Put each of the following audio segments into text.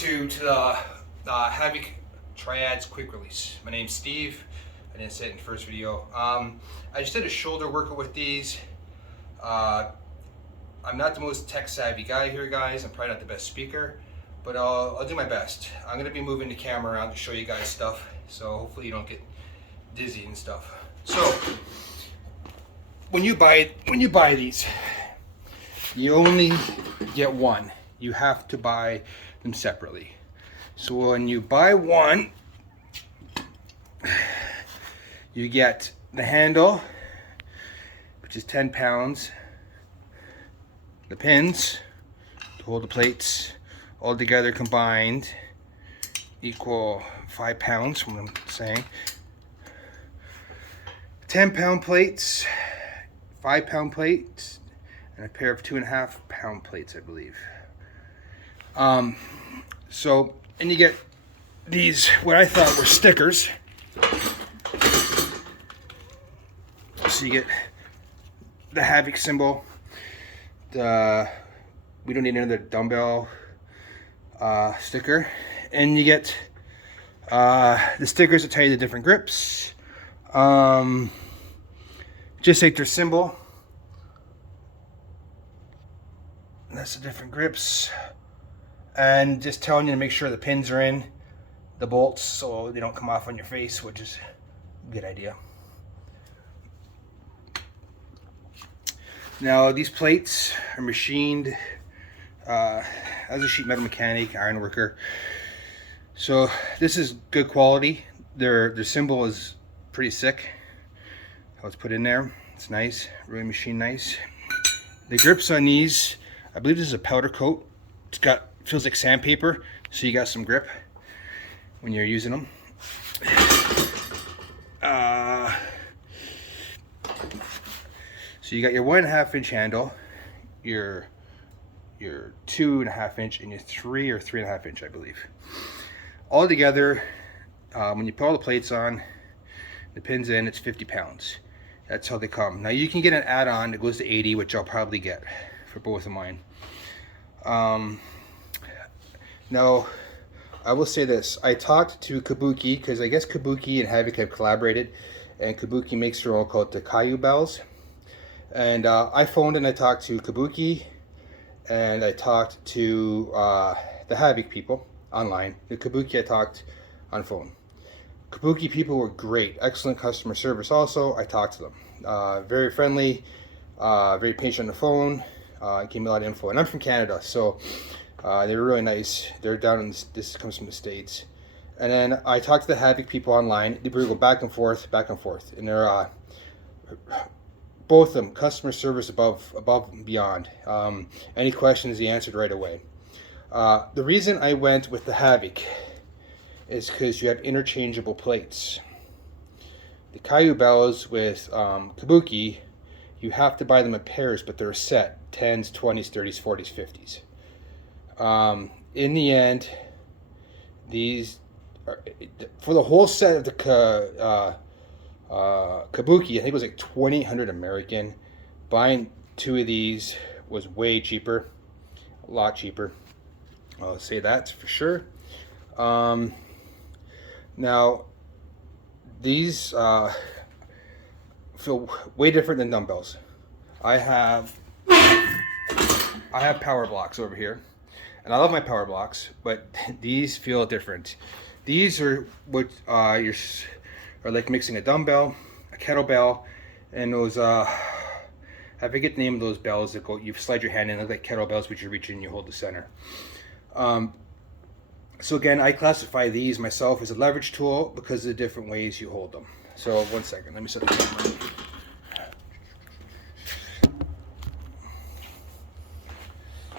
to the Havoc Triads Quick Release. My name's Steve. I didn't say it in the first video. I just did a shoulder workout with these. I'm not the most tech savvy guy here, guys. I'm probably not the best speaker, but I'll do my best. I'm gonna be moving the camera around to show you guys stuff, so hopefully you don't get dizzy and stuff. So when you buy these, you only get one. You have to buy them separately. So when you buy one, you get the handle, which is 10 pounds, the pins to hold the plates, all together combined equal 5 pounds, from what I'm saying. 10-pound plates, 5-pound plates, and a pair of 2.5-pound plates, I believe. And you get these, what I thought were stickers. So you get the Havoc symbol. We don't need another dumbbell sticker. And you get the stickers that tell you the different grips. Just like their symbol. That's the different grips. And just telling you to make sure the pins are in the bolts so they don't come off on your face, which is a good idea. Now these plates are machined as a sheet metal mechanic, iron worker. So this is good quality. Their symbol is pretty sick. How it's put in there. It's nice, really machined nice. The grips on these, I believe this is a powder coat. It's got, feels like sandpaper, so you got some grip when you're using them. So you got your 1.5 inch handle, your 2.5 inch, and your 3 or 3.5 inch, I believe. All together, when you put all the plates on, the pins in, it's 50 pounds. That's how they come. Now you can get an add-on that goes to 80, which I'll probably get for both of mine. Now, I will say this. I talked to Kabuki, because I guess Kabuki and Havoc have collaborated, and Kabuki makes their own called the Kayu bells. And I phoned and I talked to Kabuki, and I talked to the Havoc people online. The Kabuki I talked on phone. Kabuki people were great, excellent customer service also. I talked to them. Very friendly, very patient on the phone, gave me a lot of info. And I'm from Canada, so they were really nice. They're down in this comes from the States. And then I talked to the Havoc people online. They were going back and forth. And they're both of them, customer service above and beyond. Any questions, he answered right away. The reason I went with the Havoc is because you have interchangeable plates. The Kayu bells with Kabuki, you have to buy them in pairs, but they're a set, 10s, 20s, 30s, 40s, 50s. In the end, these are, for the whole set of the Kabuki, I think it was like $2,800 American. Buying 2 of these was way cheaper, a lot cheaper. I'll say that for sure. Now, these feel way different than dumbbells. I have power blocks over here, and I love my power blocks, but these feel different. These are what are like mixing a dumbbell, a kettlebell, and those I forget the name of those bells that go. You slide your hand in, look like kettlebells, which you reach in and you hold the center. So again, I classify these myself as a leverage tool because of the different ways you hold them. So 1 second, let me set the camera.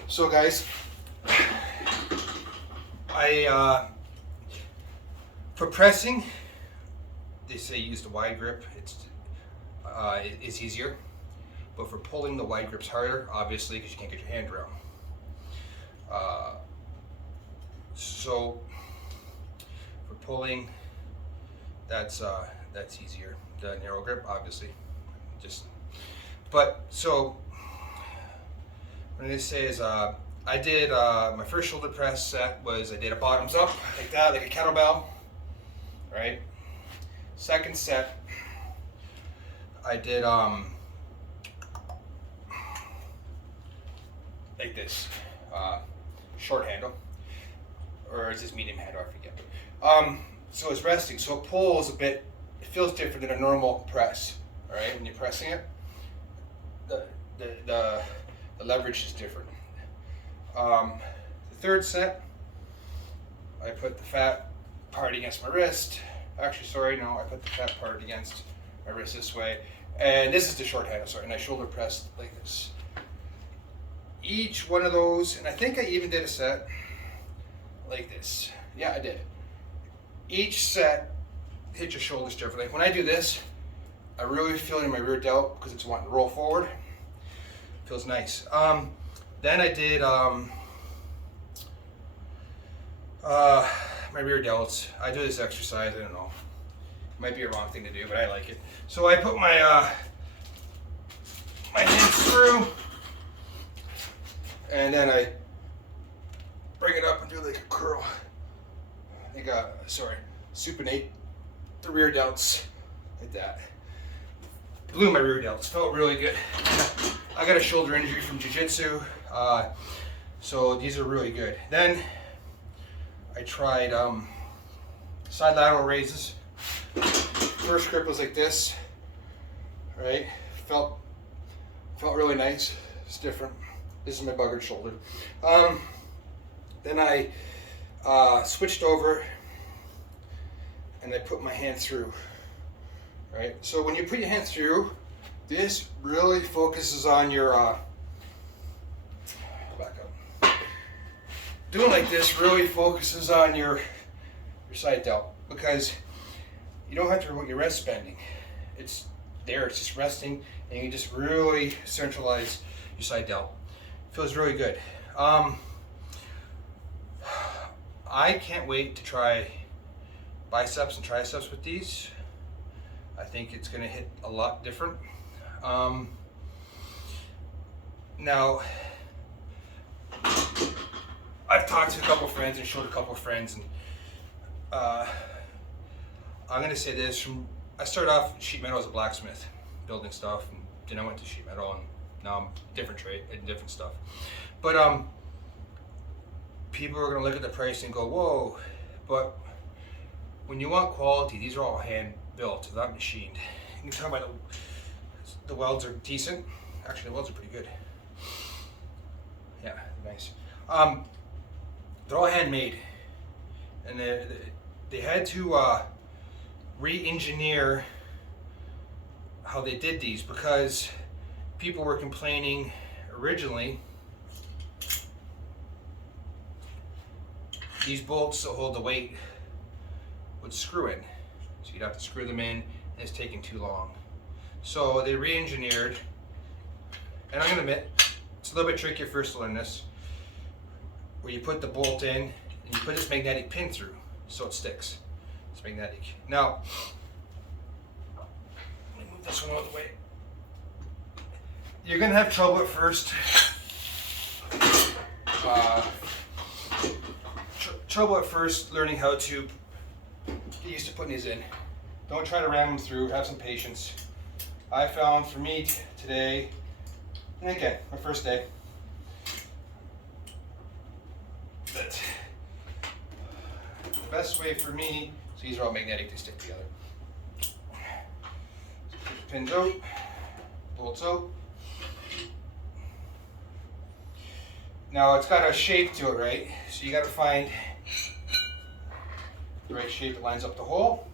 So guys, for pressing, they say use the wide grip. It's easier, but for pulling, the wide grip's harder, obviously, because you can't get your hand around. So for pulling, that's easier. The narrow grip, obviously, but so what I'm gonna say is I did my first shoulder press set was I did a bottoms up like that, like a kettlebell, right? Second set, I did like this, short handle, or is this medium handle? I forget. So it's resting. So it pulls a bit. It feels different than a normal press. All right, when you're pressing it, the leverage is different. The third set, I put the fat part against my wrist. Actually, sorry, no, I put the fat part against my wrist this way. And this is the short handle, sorry, and I shoulder pressed like this. Each one of those, and I think I even did a set like this. Yeah, I did. Each set hit your shoulders differently. When I do this, I really feel it in my rear delt because it's wanting to roll forward. Feels nice. Then I did my rear delts. I do this exercise, I don't know. It might be a wrong thing to do, but I like it. So I put my my hands through, and then I bring it up and do like a curl. I think, supinate the rear delts like that. Blew my rear delts, felt really good. I got a shoulder injury from jiu-jitsu, so these are really good. Then I tried side lateral raises. First grip was like this, right? Felt really nice. It's different. This is my buggered shoulder. Then I switched over and I put my hand through, right? So when you put your hand through, this really focuses on your, back up. Doing like this really focuses on your side delt because you don't have to remove your rest bending. It's there, it's just resting, and you can just really centralize your side delt. Feels really good. I can't wait to try biceps and triceps with these. I think it's going to hit a lot different. Now, I've talked to a couple friends and showed a couple friends, and I'm going to say this. I started off sheet metal as a blacksmith, building stuff, and then I went to sheet metal, and now I'm different trade and different stuff. But people are going to look at the price and go, whoa, but when you want quality, these are all hand built, they're not machined. You can tell by the welds are decent. Actually, the welds are pretty good. Yeah, nice. They're all handmade, and they had to re-engineer how they did these because people were complaining originally these bolts that hold the weight would screw in. So you'd have to screw them in, and it's taking too long. So they re-engineered, and I'm gonna admit, it's a little bit trickier first to learn this, where you put the bolt in, and you put this magnetic pin through, so it sticks. It's magnetic. Now, let me move this one out of the way. You're gonna have trouble at first. Trouble at first learning how to get used to putting these in. Don't try to ram them through, have some patience. I found for me today, and again, my first day, that the best way for me, so these are all magnetic, they stick together. So put the pins out, bolts out. Now it's got a shape to it, right? So you got to find the right shape that lines up the hole.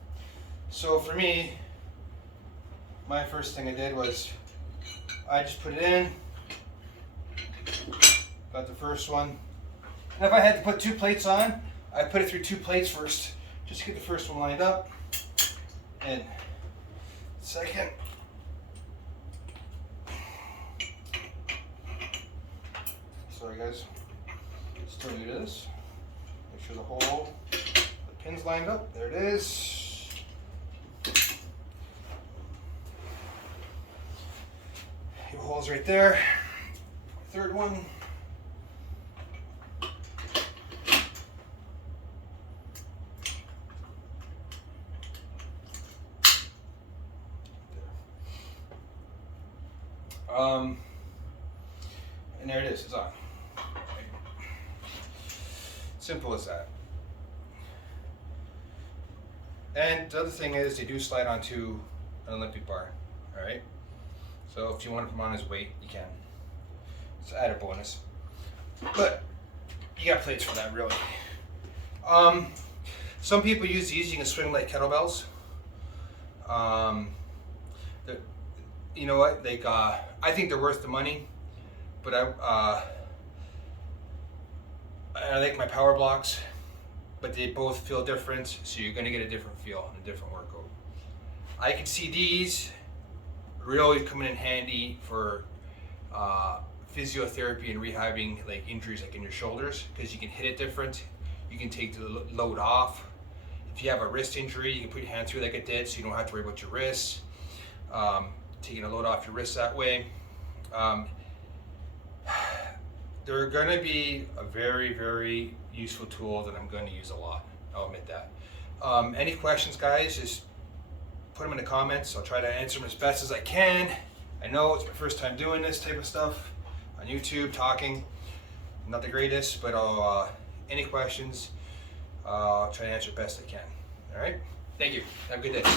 So for me, my first thing I did was I just put it in, got the first one. And if I had to put 2 plates on, I put it through 2 plates first, just to get the first one lined up. And second, sorry guys, still new to this. Make sure the hole, the pin's lined up. There it is. Your hole's right there. Third one. And there it is, it's on. Simple as that. And the other thing is they do slide onto an Olympic bar, all right? So if you want to put him on his weight, you can. It's an added bonus. But you got plates for that, really. Some people use these. You can swing like kettlebells. You know what? Like I think they're worth the money, but I like my power blocks, but they both feel different. So you're gonna get a different feel and a different workout. I can see these really coming in handy for physiotherapy and rehabbing like injuries like in your shoulders, because you can hit it different. You can take the load off. If you have a wrist injury, you can put your hand through like I did, so you don't have to worry about your wrists. Taking a load off your wrist that way. They're going to be a very, very useful tool that I'm going to use a lot. I'll admit that. Any questions, guys, just put them in the comments. I'll try to answer them as best as I can. I know it's my first time doing this type of stuff on YouTube, talking. I'm not the greatest, but any questions, I'll try to answer best I can. All right? Thank you. Have a good day.